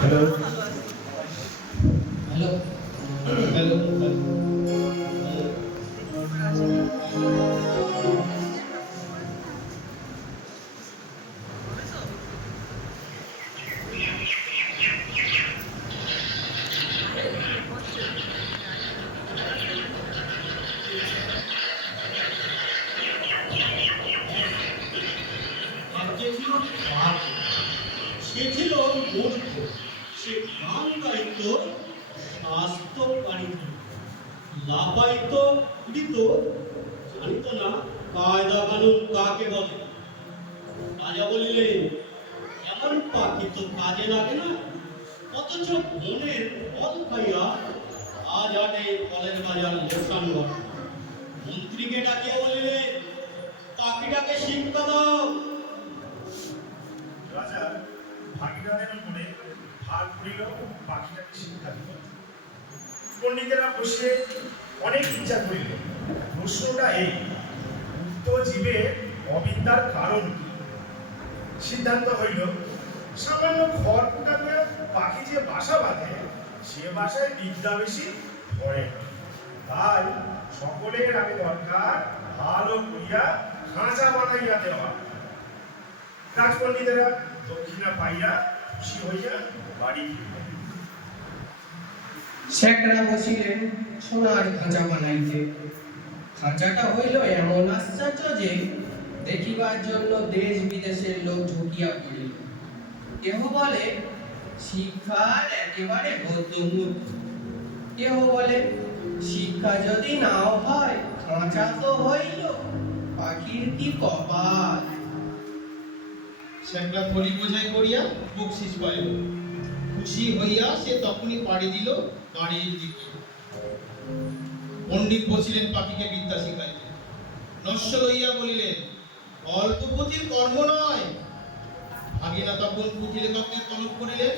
Hello hello. Hello যে ছিল পাপ, সে ছিল মূর্খ, সে গান গাইত স্বাস্থ্য কারিত, লাপাইত উড়িত, জানিত না কায়দা কানুন কাকে বলে। রাজা বলিলেন, এমন পাখি তো কাজে লাগে না, অথচ বনের ফল খাইয়া আজ আটে ফলের বাজার লোকসান ঘটে। মন্ত্রীকে ডাকিয়া বলিলেন, পাখিটাকে শিক্ষা দাও। রাজা ভাগিনাদের উপরে ভার করিল পাখিটাকে শিক্ষা দিল। পণ্ডিতেরা বসে অনেক ইচ্ছা করিল। প্রশ্নটা এই, মুক্ত জীবের অবিদ্যার কারণ কি? সিদ্ধান্ত হইল, সামান্য খড় কুটাতে পাখি যে বাসা বাঁধে, সে বাসায় বিদ্যা বেশি ধরে না। তাই সকলের আগে দরকার ভালো করিয়া খাঁচা বানাইয়া দেওয়া। রাজপণ্ডিতেরা দক্ষিণা পাইয়া খুশি হইয়া বাড়ি ফিরিলেন। শেখরা বসিলেন সোনার খাঁচা বানাইতে। খাঁচাটা হইল এমন আশ্চর্য যে দেখিবার জন্য দেশ বিদেশের লোক ঝুঁকিয়া পড়িল। কেহ বলে শিক্ষার একেবারে বদ্ধমূর্খ, কেহ বলে শিক্ষা যদি নাও হয় খাঁচা তো হইল, পাখির কি কপাল। সেটা থলি বোঝাই করিয়া বকশিস পাইল। খুশি হইয়া সে তখনই পাড়ি দিল বাড়ির দিকে। পণ্ডিত বসিলেন পাখিকে বিদ্যা শিখাইতে। নস্য লইয়া বলিলেন, অল্প পুঁথির কর্ম নয়। ভাগিনা তখন পুঁথি লেখককে তলব করিলেন।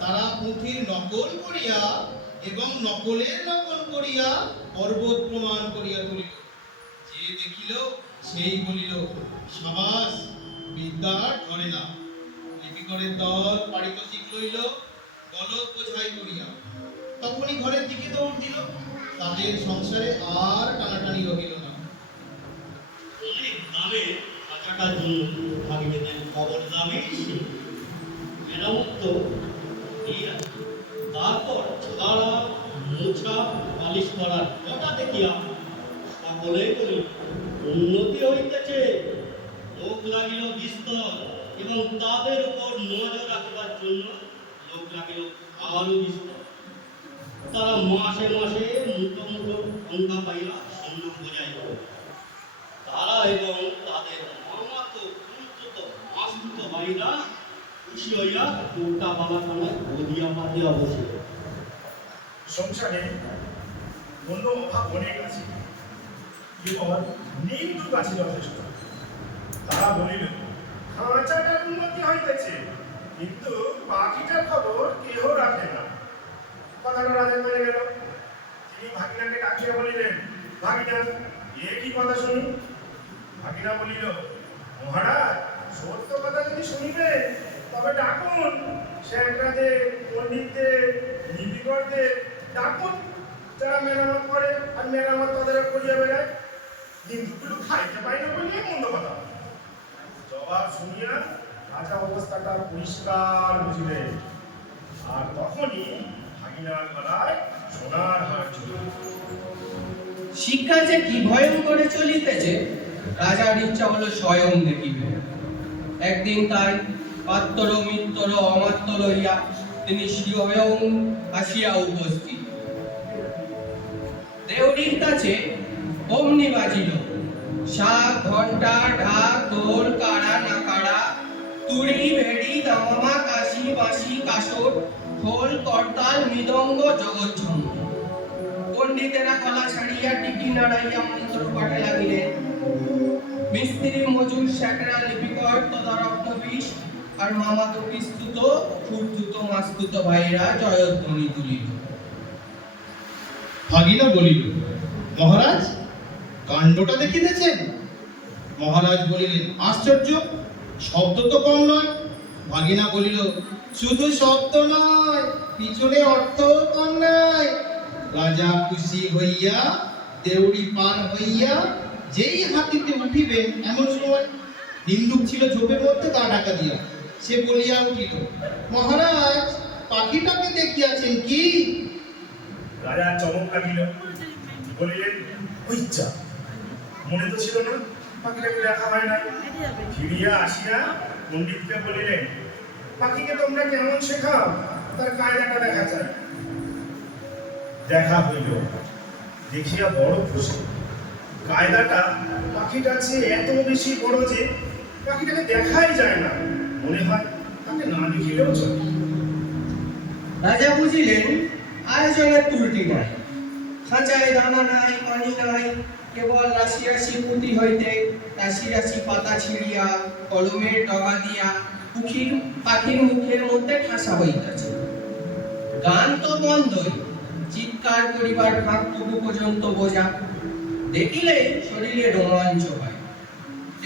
তারা পুঁথির নকল করিয়া এবং নকলের নকল করিয়া পর্বত প্রমাণ করিয়া তুলিল। যে দেখিল সেই বলিল, সাবাস, বিদ্যা ধরে না। লিপিকরের দল পারিতোষিক লইল গলদ বোঝাই করিয়া। তখনই ঘরের দিকে দৌড় দিল। তাদের সংসারে আর টানাটানি রহিল না। অনেক দামে খাঁচাটার জন্য ভাগিনেদের খবর দামে মেরামত দিয়া, তারপর ছাড়া মোছা পালিশ করার কথা দেখিয়া সকলেই বলিল, উন্নতি হইতেছে। লোক লাগিল বিস্তর এবং তাদের উপর নজর রাখিবার জন্য লোক লাগিল আরো বিস্তর। তারা মাসে মাসে মুঠো মুঠো সংখ্যা পাইয়া সৈন্য বোঝাইল। তারা এবং তাদের মামাতো খুঁড়তুতো মাসতুতো ভাইরা খুশি হইয়া কোটা পালার সময় গদিয়া পাতিয়া বসে। সংসারে অন্য অভাব অনেক আছে, কেবল নিন্দুক আছে যথেষ্ট। তারা বলিল, খাঁচাটার উন্নতি হইতেছে, কিন্তু পাখিটার খবর কেহ রাখে না। কথাটা রাজা মেনে গেল। তিনি ভাগিনাকে ডাকিয়া বলিলেন, ভাগিনা, এ কি কথা শুনি? ভাগিনা বলিল, মহারাজ, সত্য কথা যদি শুনিবেন তবে ডাকুন শেখরাদের, পণ্ডিতদের, লিপিকরদের ডাকুন, যারা মেরামত করে আর মেরামত তাদের করিয়া বেড়ায়। হিন্দুগুলো খাইতে পায় না বলিয়ে মন্দ কথা। জবাব শুনিয়া রাজা অবস্থাটা পরিষ্কার বুঝিলেন। আর তখনই ভাগিনার গলায় সোনার হার ছিল। শিক্ষা যে কি ভয়ঙ্করে চলিতেছে রাজার ইচ্ছা হলো স্বয়ং দেখিবে। একদিন তাই পাত্তর মিত্তর অমাত্য লইয়া তিনি স্বয়ং আসিয়া উপস্থিত। দেউড়ির কাছে অমনি বাজিল শাক, ঘণ্টা, ঢাক, ঢোল, কাড়া, নাকাড়া, তুড়ি, ভেড়ি, দামামা, কাশি, বাঁশি, কাসর, খোল, করতাল, মৃদঙ্গ, জগৎঝঙ্গ। পণ্ডিতেরা গলা ছাড়িয়া টিকি নাড়াইয়া মন্ত্র পাঠে লাগিলেন। মিস্ত্রি, মজুর, শেখরা, লিপিকর, তদারত্নবিশ আর মামাতো পিস্তুত, খুঁড়তুতো, মাস্তুত ভাইরা জয়ধ্বনি তুলিল। ভাগিনা বলিল, মহারাজ, কাণ্ডটা দেখিতেছেন? মহারাজ বলিলেন, আশ্চর্য, শব্দ তো কম নয়, ভাগিনা বলিল, শুধু শব্দ নয়, পিছনে অর্থ কম নাই। রাজা খুশি হইয়া দেউড়ি পার হইয়া যেই হাতিতে উঠিবেন, এমন সময় নিন্দুক ছিল ঝোপের মধ্যে তা ডাকা দিয়া। সে বলিয়া উঠিল, মহারাজ, পাখিটাকে দেখিয়াছেন কি? রাজা চমক লাগিল, বলিলেন, ওই যা, মনে তো ছিল না, পাখিটাকে দেখা হয় না। ফিরিয়া আসিয়া পণ্ডিতকে বলিলেন, পাখিকে তোমরা কেমন শেখাও, তার কায়দাটা দেখা যায়। দেখা হইল, দেখিয়া বড় খুশি। কায়দাটা পাখিটার চেয়ে এত বেশি বড় যে পাখিটাকে দেখাই যায় না, মনে হয় তাকে না দেখিলেও চলে। রাজা বুঝিলেন আয়োজনের ত্রুটি নাই, খাঁচায় দানা নাই, পানি নাই, কেবল রাশি রাশি পুঁতি হইতে রাশি রাশি পাতা ছিঁড়িয়া কলমের ডগা দিয়া পাখির মুখের মধ্যে ঠাসা হইতেছে। গান তো বন্ধই, চিৎকার করিবার ফাঁকটুকু পর্যন্ত বোঝা। দেখিলেই শরীরে রোমাঞ্চ হয়।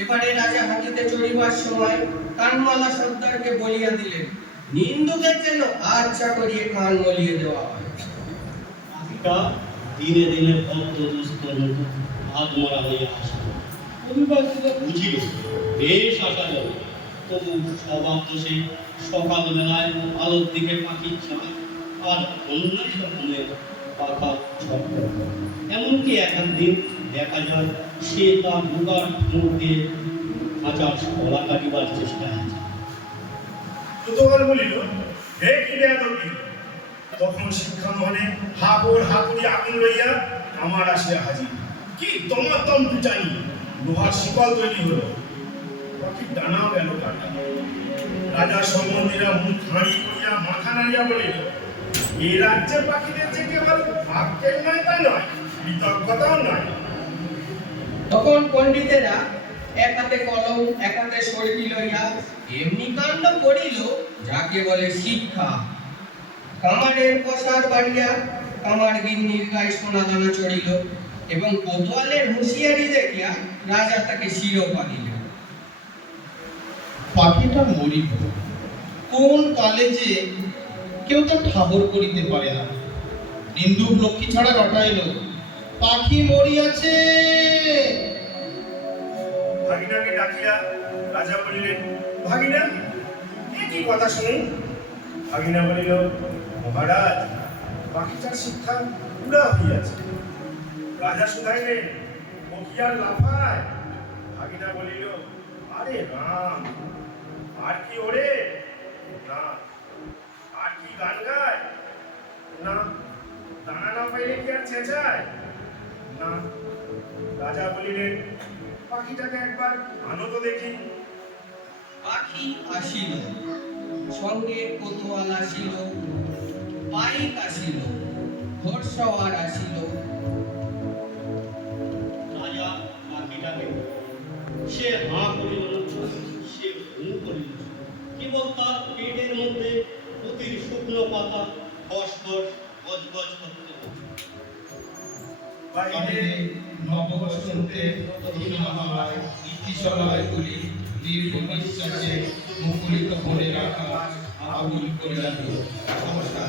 এবারে রাজা হাতিতে চড়িবার সময় কানমালা সর্দারকে বলিয়া দিলেন, নিন্দুকের যেন আচ্ছা করিয়ে কান মলিয়ে দেওয়া হয়। পাখিটা দিনে দিনে ভক্ত দুস্তর মতো হাত মারা হইয়া আসে। অভিভাবকরা বুঝিল বেশ আসা যাবে, তবু স্বভাব দোষে সকালবেলায় আলোর দিকে পাখির ছাপ আর অন্য রকমের পাখা ছট। এমনকি এক দিন দেখা যায় সে তার ঢোকার মুখ দিয়ে খাঁচার গলা কাটিবার চেষ্টায় আছে। কুতূহল বলিল, হে কি বেয়াদবি! তখন শিক্ষা মহলে হাপুড়ি আগুন লইয়া আমার আসিয়া হাজির। কি দমাদম পিটানি, লোহার শিকল তৈরি হলো, পাখির ডানাও গেল কাটা। রাজা সম্বন্ধীরা মুখ হাঁড়ি করিয়া মাথা নাড়িয়া বলিল, এই রাজ্যের পাখিদের যে কেবল ভাগ্যের নয় তা নয়, কৃতজ্ঞতাও নয়। তখন পণ্ডিতেরা এক হাতে কলম এক হাতে সরকি লইয়া এমনি কাণ্ড করিল যাকে বলে শিক্ষা। কামারের প্রসাদ বাড়িয়া কামার গিন্নির গায়ে সোনা দানা চড়িল এবং কোতোয়ালের হুঁশিয়ারি দেখিয়া রাজা তাকে শিরোপা দিলেন। পাখিটা মরিল, কোন কালে যে কেউ তো ঠাহর করিতে পারে না। নিন্দুক লক্ষ্মী ছাড়া রটাইল, পাখি মরিয়াছে। ভাগিনাকে ডাকিয়া রাজা বলিলেন, ভাগিনা, এ কি কথা শুনি? ভাগিনা বলিল, মহারাজ, পাখিটার শিক্ষা পুরা হইয়াছে। রাজা শুধাইলেন, ও কি আর লাফায়? ভাগিনা বলিল, আরে রাম, আর কি ওরে? না। আর কি গান গায়? না। দানা না পাইলে কি আর চেঁচায়? না। রাজা বলিলেন, পাখিটাকে একবার আনো তো দেখি। পাখি আসিল, সঙ্গে কোতোয়াল আসিল, পাইক আসিল, ঘোড়সওয়ার আসিল। রাজা পাখিটাকে সে হাঁ করিল না, সে হুঁ করিল। কেবল তার পেটের মধ্যে অতির শুকনো পাতা খস খস গজ গজ করতে থাকে। বাইরে নববসন্তে প্রতিমাহায় ইতিসলয়গুলি দীর্ঘ নিঃশ্বাসে মুকুলিত হলে রাখা আগুন করিয়া দিল। নমস্কার।